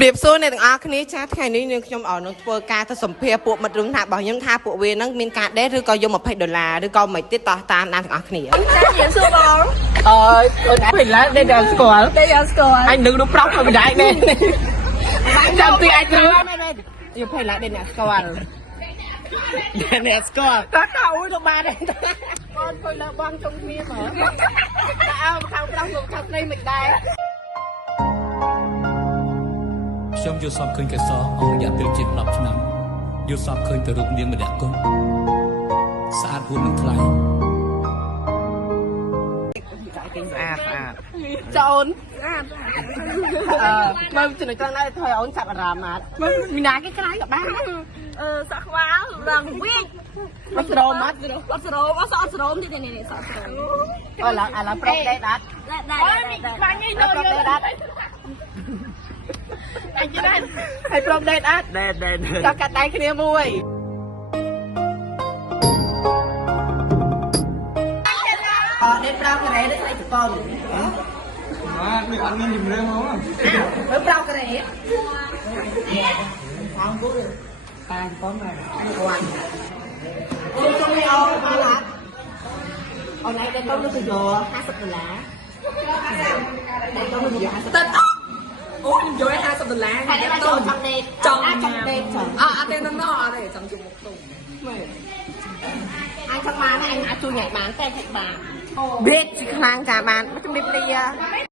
เรียบสู้ในต่างอาคนี้ชาติไทยนี้นึงยมเอาหนังตัวการผสมเพียปวดมัดรุงท่าบอกยังท่าปวดเวนังมีการได้หรือก็ยมมา$1หรือก็ไม่ติดต่อตามนานต่างอาคนี้เรียนสู้บ้องเห็นแล้วได้เดินสกอร์ไอ้นึกดูปลอกเขาไม่ได้แน่จำตีไอ้ตัวไม่อยู่เห็นแล้วเดินสกอร์เดินสกอร์ก็เขาลงมาเลยบอลคนละบอลตรงนี้เหรอเอาเขาปลอกลงเขาในไม่ได้ខ្ញុំយល់សពឃើញកែសអស់រយៈពេលជាង10ឆ្នាំយល់សពឃើញទៅរូបនាងម្នាក់គត់ស្អាតហួននឹងថ្លៃស្អាតចូលមើលចំណុចត្រង់នេះthôiអូនចាប់អារម្មណ៍អត់មីណាគេខ្លាយក៏បានសាក់ខ្វល់រងវិញអត់ស្រោមអត់អត់ស្រោមអត់អត់ស្រោមទេនេះសក់ស្រោមឥឡូវប្រុសដេតអត់ខ្លាញ់នេះទៅយកអញដែរឲ្យប្រុសដេតអត់ក៏កាត់ដៃគ្នាមួយដេតប្រោការ៉េដូចស្អីចកលមកនេះអត់មានជំរឿមកមើលប្រោការ៉េផងពុទ្ធតាចកលមកគាត់ខ្ញុំនេះអូមកឡាអូនឯងទៅទៅយក$50តែទៅយក50ទឹកអូខ្ញុំយក$50ហើយដល់ចូលចាំដេតចាំដេតអត់ទេណោះអត់ទេចាំជុំមុខទៅមើលអញចង់បានអញអាចជួយញ៉ាំបានតែមិនបានបេតខ្លាំងចាបានជំរាបលា